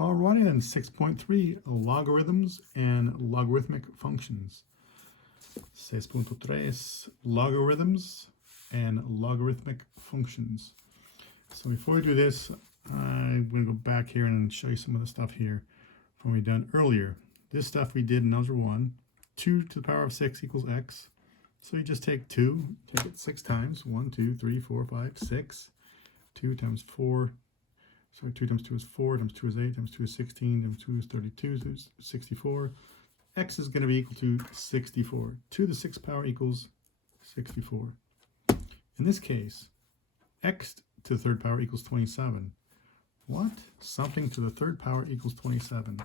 Alrighty then, 6.3, logarithms and logarithmic functions. 6.3, logarithms and logarithmic functions. So before we do this, I'm going to go back here and show you some of the stuff here from we done earlier. This stuff we did in algebra 1, 2 to the power of 6 equals x. So you just take 2, take it 6 times, 1, 2, 3, 4, 5, 6. 2 times 4, sorry, 2 times 2 is 4, times 2 is 8, times 2 is 16, times 2 is 32, so it's 64. X is going to be equal to 64. 2 to the 6th power equals 64. In this case, x to the 3rd power equals 27. What? Something to the 3rd power equals 27.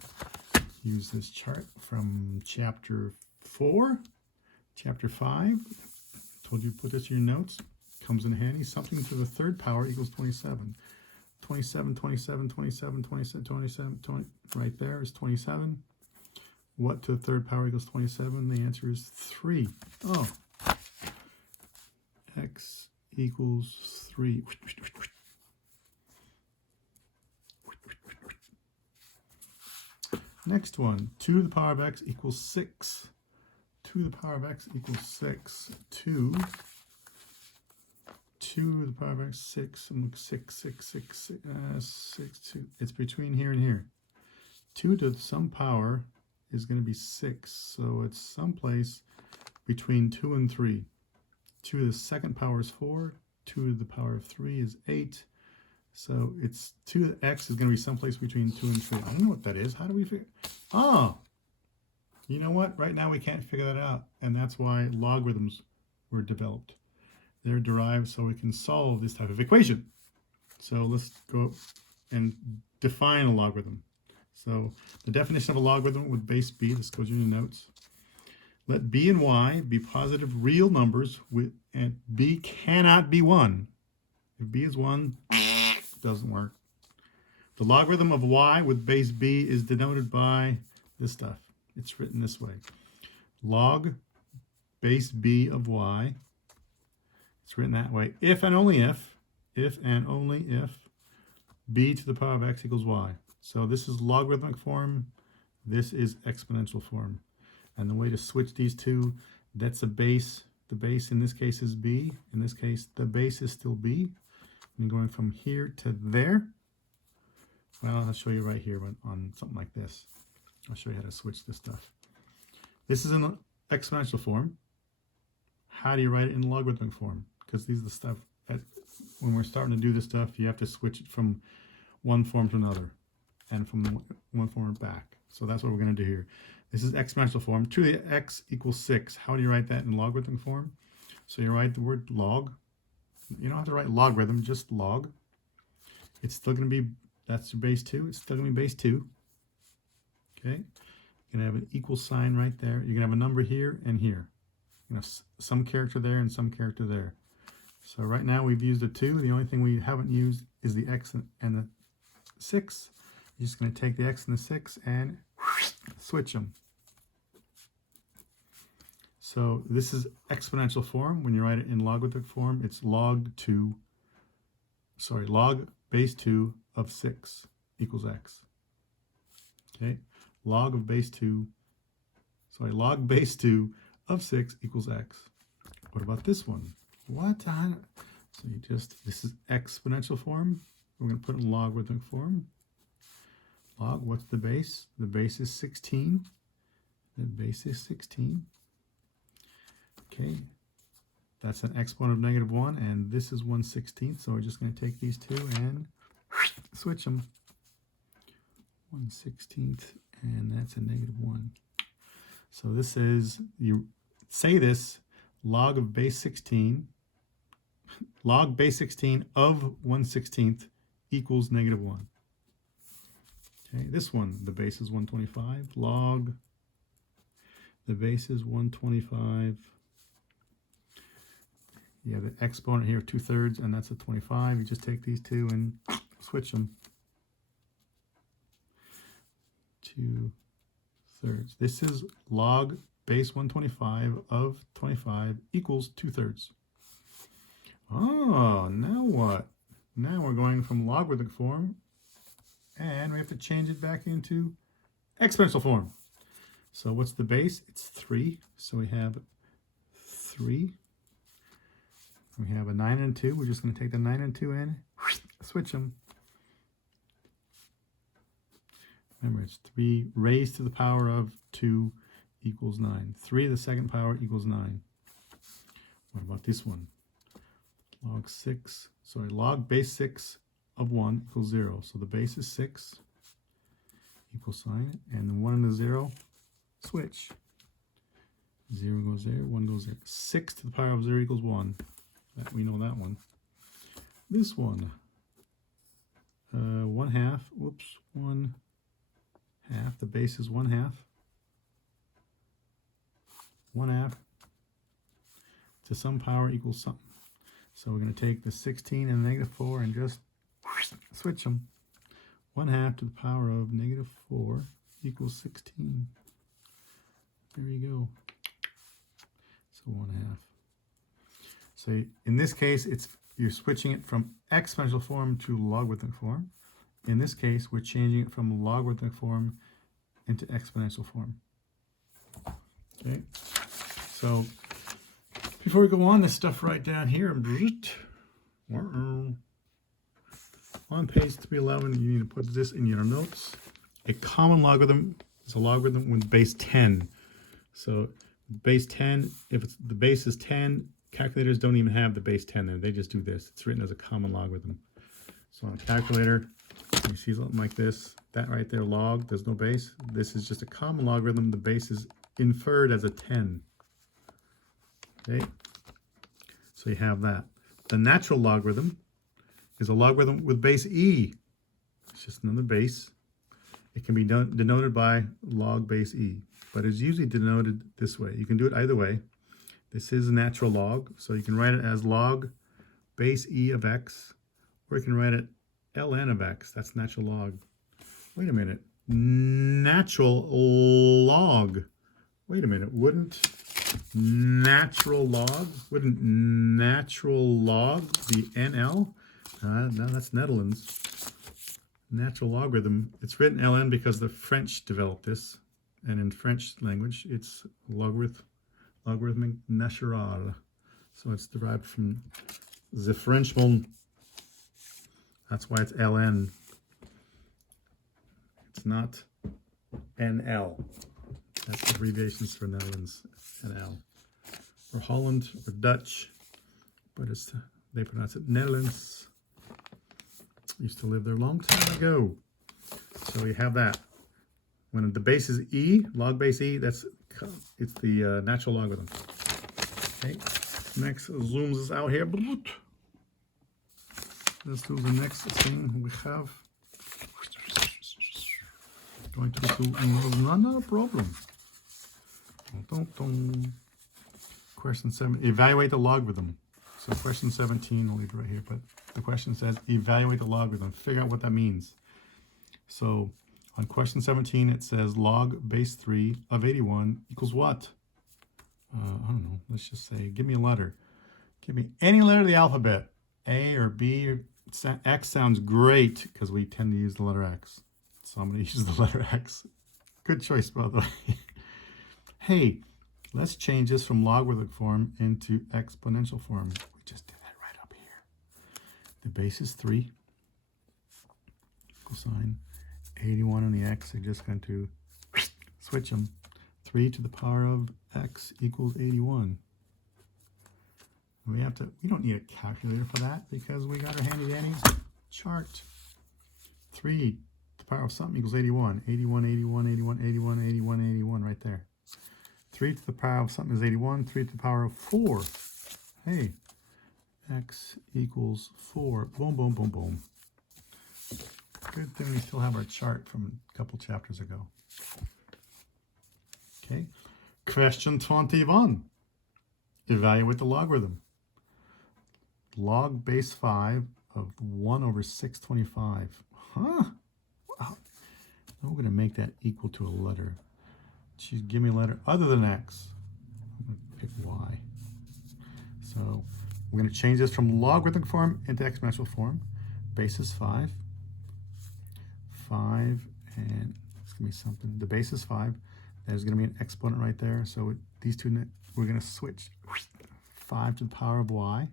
Use this chart from chapter 4, chapter 5. Told you to put this in your notes. Comes in handy. Something to the 3rd power equals 27. 27, 27, 27, 27, 27, 20, right there is 27. What to the 3rd power equals 27? The answer is 3. Oh. X equals 3. Next one. 2 to the power of x equals 6. 2 to the power of x equals 6. 2 to the power of x, 6, and look, 6, 2. It's between here and here. 2 to some power is going to be 6, so it's someplace between 2 and 3. 2 to the 2nd power is 4, 2 to the power of 3 is 8, so it's 2 to the x is going to be someplace between 2 and 3. I don't know what that is. How do we figure? Oh, you know what? Right now we can't figure that out, and that's why logarithms were developed. They're derived so we can solve this type of equation. So let's go and define a logarithm. So the definition of a logarithm with base b, this goes in your notes. Let b and y be positive real numbers and b cannot be 1. If b is 1, it doesn't work. The logarithm of y with base b is denoted by this stuff. It's written this way. Log base b of y. It's written that way. If and only if b to the power of x equals y. So this is logarithmic form. This is exponential form. And the way to switch these two, that's a base. The base in this case is b. In this case, the base is still b. And going from here to there. Well, I'll show you right here on something like this. I'll show you how to switch this stuff. This is in exponential form. How do you write it in logarithmic form? Because these are the stuff that when we're starting to do this stuff, you have to switch it from one form to another and from one form back. So that's what we're going to do here. This is exponential form. 2 to the x equals 6. How do you write that in logarithmic form? So you write the word log. You don't have to write logarithm, just log. It's still going to be, that's your base 2. It's still going to be base 2. Okay. You're going to have an equal sign right there. You're going to have a number here and here. You know, some character there and some character there. So right now we've used a 2. The only thing we haven't used is the x and the 6. You're just going to take the x and the 6 and switch them. So this is exponential form. When you write it in logarithmic form, it's log base 2 of 6 equals x. Okay, log base 2 of 6 equals x. What about this one? What? So this is exponential form. We're going to put it in logarithmic form. Log, what's the base? The base is 16. The base is 16. Okay, that's an exponent of -1, and this is 1/16. So we're just going to take these two and switch them. 1/16, and that's a -1. So this is, you say this, log of base 16, log base 16 of 1/16 equals -1. Okay, this one, the base is 125, log, the base is 125. You have the exponent here, 2/3, and that's a 25. You just take these two and switch them. 2/3. This is log base 125 of 25 equals 2/3. Oh, now what? Now we're going from logarithmic form and we have to change it back into exponential form. So what's the base? It's 3. So we have 3. We have a 9 and 2. We're just going to take the 9 and 2 and switch them. Remember, it's 3 raised to the power of 2 equals 9. 3 to the second power equals 9. What about this one? Log base 6 of 1 equals 0. So the base is 6, equal sign, and the 1 and the 0, switch. 0 goes there, 1 goes there. 6 to the power of 0 equals 1. We know that one. This one, 1/2, whoops, 1/2, the base is 1/2. 1/2 to some power equals something. So we're going to take the 16 and the -4 and just switch them. 1/2 to the power of -4 equals 16. There you go. So 1/2. So in this case, you're switching it from exponential form to logarithmic form. In this case, we're changing it from logarithmic form into exponential form. Okay. So before we go on, this stuff right down here, on page 311, you need to put this in your notes. A common logarithm is a logarithm with base 10. So base 10, if the base is 10, calculators don't even have the base 10 there. They just do this. It's written as a common logarithm. So on a calculator, you see something like this. That right there, log, there's no base. This is just a common logarithm. The base is inferred as a 10. Okay, so you have that. The natural logarithm is a logarithm with base e. It's just another base. It can be denoted by log base e, but it's usually denoted this way. You can do it either way. This is a natural log, so you can write it as log base e of x, or you can write it ln of x. That's natural log. Wait a minute. Natural log. Wait a minute. Wouldn't natural log be NL? No, that's Netherlands. Natural logarithm. It's written ln because the French developed this, and in French language, it's logarithmic natural. So it's derived from the Frenchman. That's why it's ln. It's not NL. That's abbreviations for Netherlands, NL. Or Holland or Dutch, but they pronounce it Netherlands. Used to live there a long time ago. So you have that. When the base is e, log base e, it's the natural logarithm. Okay. Next, zooms us out here. Let's do the next thing we have. Going to do not a problem. Question 7. Evaluate the logarithm. So question 17, I'll leave it right here, but the question says evaluate the logarithm. Figure out what that means. So on question 17, it says log base 3 of 81 equals what? I don't know. Let's just say, give me a letter. Give me any letter of the alphabet. A or B or X sounds great because we tend to use the letter X. So I'm going to use the letter X. Good choice, by the way. Hey, let's change this from logarithmic form into exponential form. We just did that right up here. The base is 3. Equal sign. 81 and the X are just going to switch them. 3 to the power of X equals 81. We don't need a calculator for that because we got our handy dandy chart. 3 to the power of something equals 81. 81, 81, 81, 81, 81, 81 right there. 3 to the power of something is 81. 3 to the power of 4. Hey, X equals 4. Boom, boom, boom, boom. Good thing we still have our chart from a couple chapters ago. Okay. Question 21. Evaluate the logarithm. Log base 5 of 1 over 625. Huh? Wow. Now we're going to make that equal to a letter. Geez, give me a letter other than X. I'm going to pick Y. So we're going to change this from logarithmic form into exponential form. Base is 5. 5, and it's going to be something. The base is 5. There's going to be an exponent right there. So these two, we're going to switch. 5 to the power of y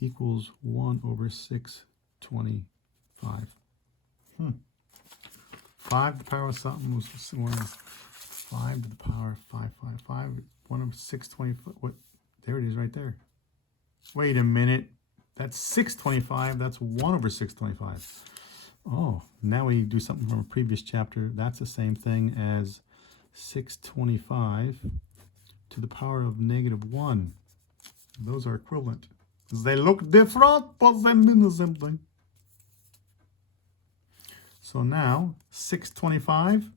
equals 1 over 625. 5 to the power of something was 5 to the power of 555. 1 over 625. What? There it is right there. Wait a minute. That's 625. That's 1 over 625. Oh, now we do something from a previous chapter. That's the same thing as 625 to the power of -1. Those are equivalent. They look different, but they mean the same thing. So now, 625,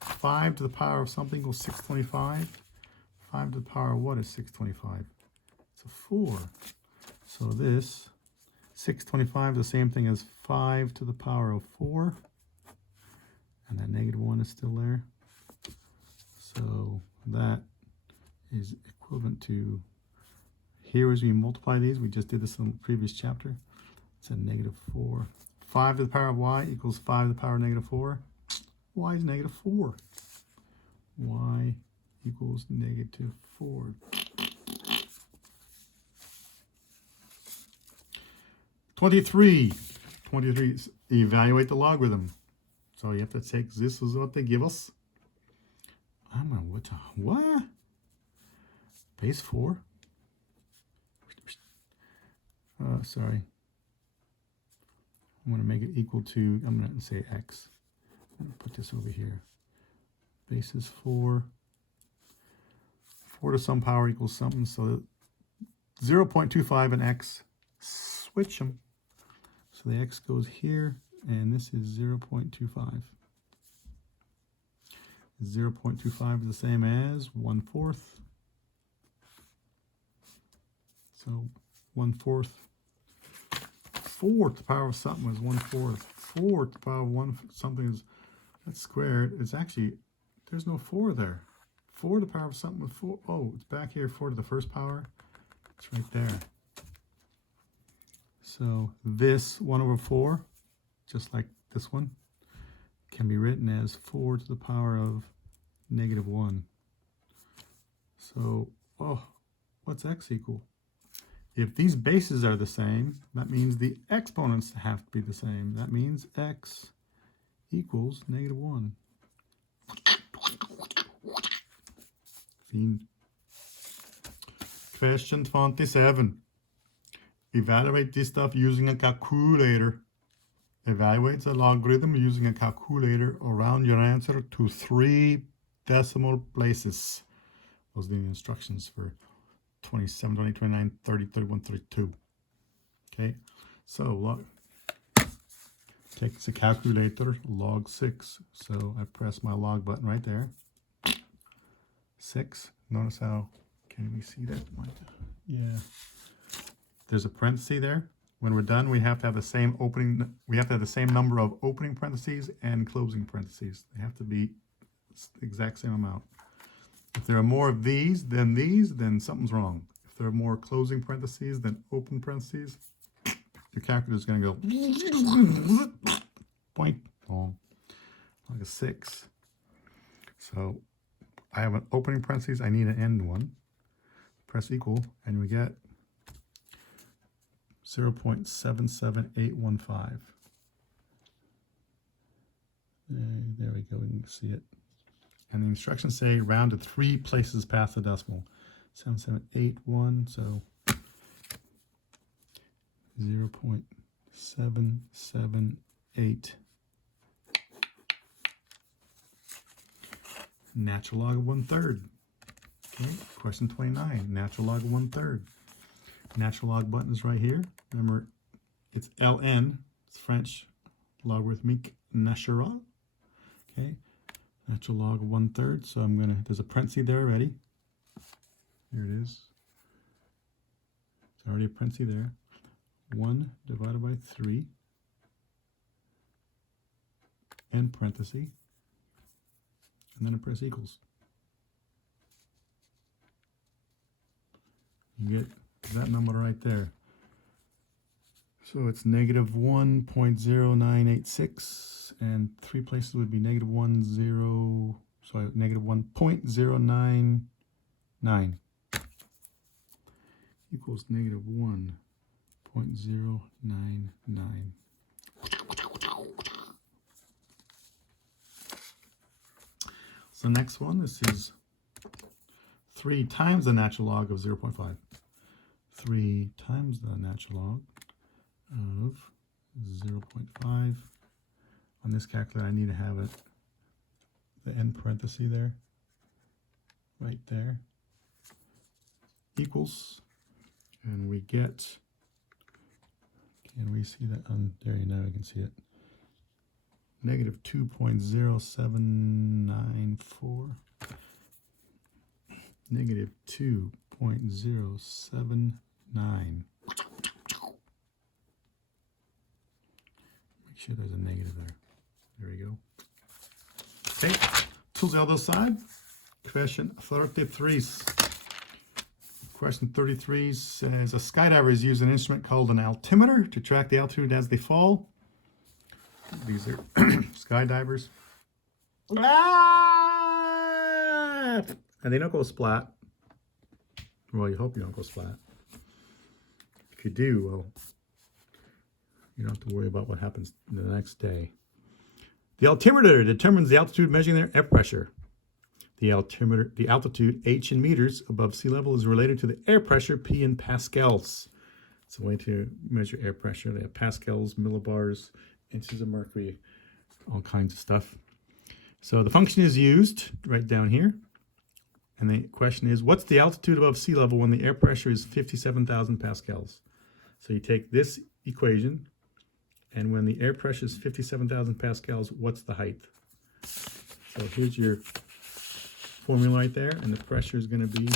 5 to the power of something equals 625. 5 to the power of what is 625? It's a 4. So this 625 is the same thing as 5 to the power of 4. And that -1 is still there. So that is equivalent to, here as we multiply these, we just did this in the previous chapter. It's a -4. 5 to the power of y equals 5 to the power of -4. Y is -4. Y equals -4. 23. 23, evaluate the logarithm. So you have to take, this is what they give us. I'm gonna, what? Base 4? Sorry. I'm gonna make it equal to, I'm gonna say x. I'm gonna put this over here. Base is 4. 4 to some power equals something, so 0.25 and x, switch them. So the x goes here, and this is 0.25. 0.25 is the same as 1/4. So 1/4. 4 to the power of something is 1/4. 4 to the power of 1 something is, that's squared. It's actually, there's no 4 there. 4 to the power of something with 4. Oh, it's back here. 4 to the first power. It's right there. So this 1/4, just like this one, can be written as 4 to the power of -1. So, oh, what's x equal? If these bases are the same, that means the exponents have to be the same. That means x equals -1. Question 27. Evaluate this stuff using a calculator. Evaluate the logarithm using a calculator around your answer to 3 decimal places. Those are the instructions for 27, 28, 29, 30, 31, 32. Okay, so log, takes the calculator, log 6. So I press my log button right there. 6. Notice how, can we see that? Yeah. There's a parenthesis there. When we're done, we have to have the same opening, we have to have the same number of opening parentheses and closing parentheses. They have to be the exact same amount. If there are more of these, then something's wrong. If there are more closing parentheses than open parentheses, your calculator is going to go point long, like a 6. So I have an opening parentheses. I need an end one. Press equal, and we get 0.77815. There we go, we can see it. And the instructions say round to 3 places past the decimal. 7781, so 0.778. Natural log of 1/3. Okay, question 29, natural log of 1/3. Natural log button is right here. Remember, it's LN. It's French logarithmic natural. Okay, natural log of 1/3. So I'm gonna. There's a parenthesis there already. Here it is. It's already a parenthesis there. 1 divided by 3. And parenthesis. And then a press equals. You get that number right there. So it's negative 1.0986, and 3 places would be negative 1.099 equals negative 1.099. So next one, this is 3 times the natural log of 0.5. 3 times the natural log of 0.5. On this calculator, I need to have it, the end parenthesis there, right there, equals, and we get, can we see that? There you know, I can see it. Negative 2.0794. Negative 2.079. Make sure there's a negative there. There we go. Okay, tools the other side. Question 33. Question 33 says, a skydiver is using an instrument called an altimeter to track the altitude as they fall. These are skydivers. Ah! And they don't go splat. Well, you hope you don't go splat. If you do, well, you don't have to worry about what happens the next day. The altimeter determines the altitude measuring their air pressure. The altitude, h in meters above sea level, is related to the air pressure, p in pascals. It's a way to measure air pressure. They have pascals, millibars, inches of mercury, all kinds of stuff. So the function is used right down here. And the question is, what's the altitude above sea level when the air pressure is 57,000 pascals? So you take this equation, and when the air pressure is 57,000 pascals, what's the height? So here's your formula right there, and the pressure is going to be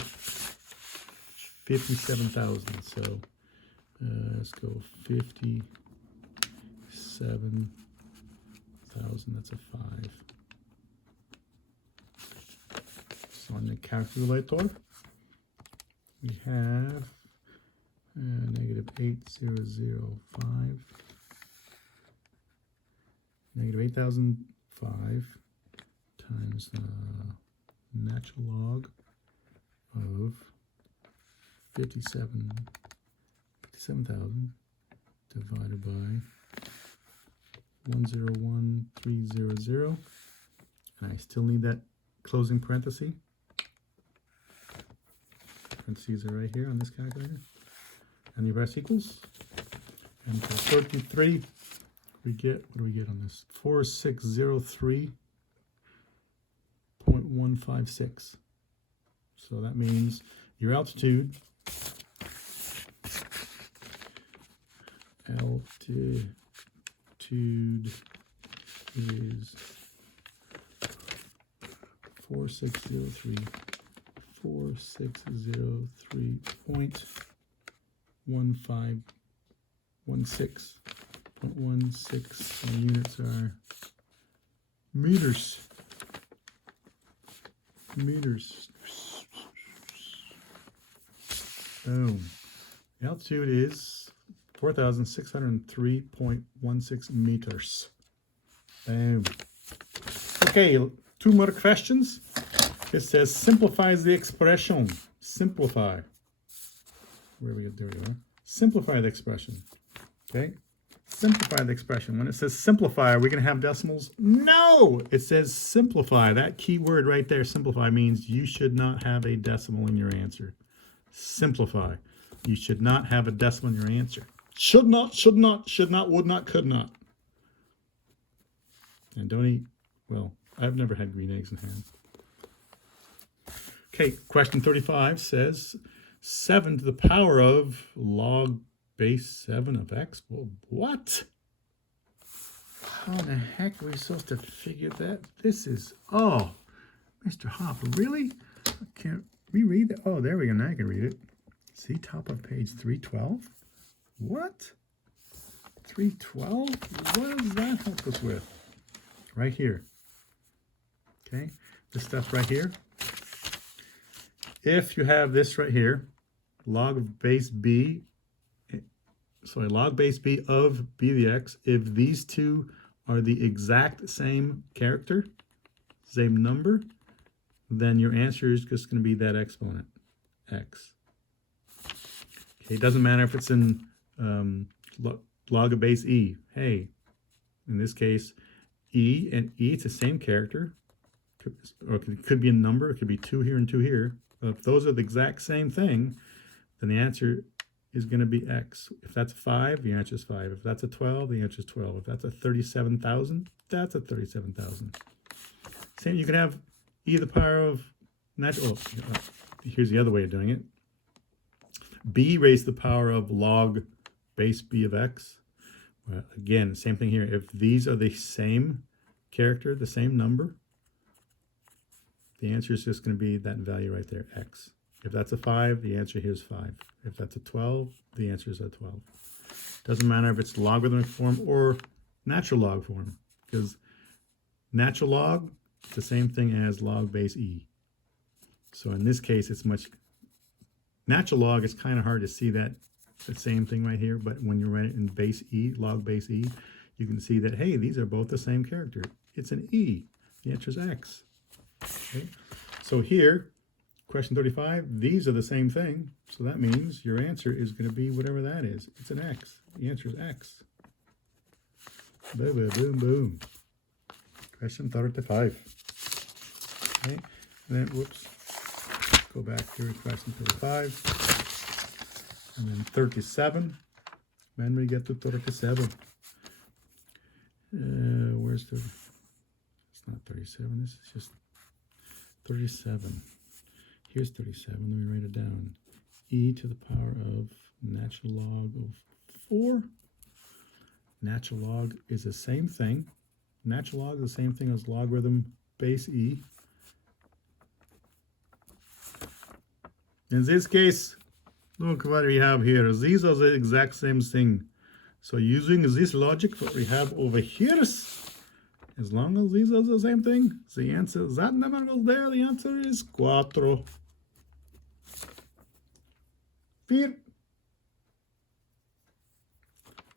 57,000. So let's go 57,000, that's a 5. So on the calculator, we have negative 8005, negative 8005 times the natural log of 57,000 divided by 101300, and I still need that closing parenthesis. Parentheses are right here on this calculator, and the rest equals. And for 33, we get, what do we get on this? 4603.156. So that means your altitude is 4603.1516. 0.16 units are meters. Boom. The altitude is 4,603.16 meters. Boom. Okay, 2 more questions. It says simplifies the expression. Simplify. Where we get there? We are. Simplify the expression. Okay. Simplify the expression. When it says simplify, are we going to have decimals? No! It says simplify. That key word right there, simplify, means you should not have a decimal in your answer. Simplify. You should not have a decimal in your answer. Should not, would not, could not. And don't eat, well, I've never had green eggs in ham. Okay, question 35 says 7 to the power of log base 7 of x. Well, what? How in the heck are we supposed to figure that? This is, oh, Mr. Hopper, really? Can't we read that? Oh, there we go. Now I can read it. See, top of page 312. What? 312? What does that help us with? Right here. Okay, this stuff right here. If you have this right here, log of base b, So a log base b of b to the x, if these two are the exact same character, same number, then your answer is just going to be that exponent, x. Okay, it doesn't matter if it's in log of base e. Hey, in this case, e and e, it's the same character, or it could be a number, it could be 2 here and 2 here. If those are the exact same thing, then the answer is going to be x. If that's 5, the answer is 5. If that's a 12, the answer is 12. If that's a 37,000, that's a 37,000. Same, you can have e to the power of natural. Oh, here's the other way of doing it. B raised to the power of log base b of x. Well, again, same thing here. If these are the same character, the same number, the answer is just going to be that value right there, x. If that's a 5, the answer here is 5. If that's a 12, the answer is a 12. Doesn't matter if it's logarithmic form or natural log form, because natural log is the same thing as log base e. So in this case, it's much... Natural log, it's kind of hard to see that the same thing right here, but when you run it in base e, log base e, you can see that, hey, these are both the same character. It's an e. The answer is x. Okay? So here, question 35, these are the same thing. So that means your answer is going to be whatever that is. It's an x. The answer is x. Boom, boom, boom, boom. Question 35. Okay, and then, whoops, go back to question 35. And then 37. When we get to 37. Where's the... It's not 37, this is just 37. Here's 37, let me write it down. E to the power of natural log of 4. Natural log is the same thing. Natural log is the same thing as logarithm base e. In this case, look what we have here. These are the exact same thing. So using this logic, what we have over here is, as long as these are the same thing, the answer, that number goes there, the answer is 4. 4.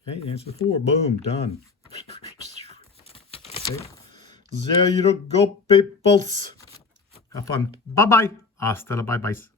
Okay, answer 4. Boom, done. Okay. There you go, peoples. Have fun. Bye-bye. Hasta la bye-byes.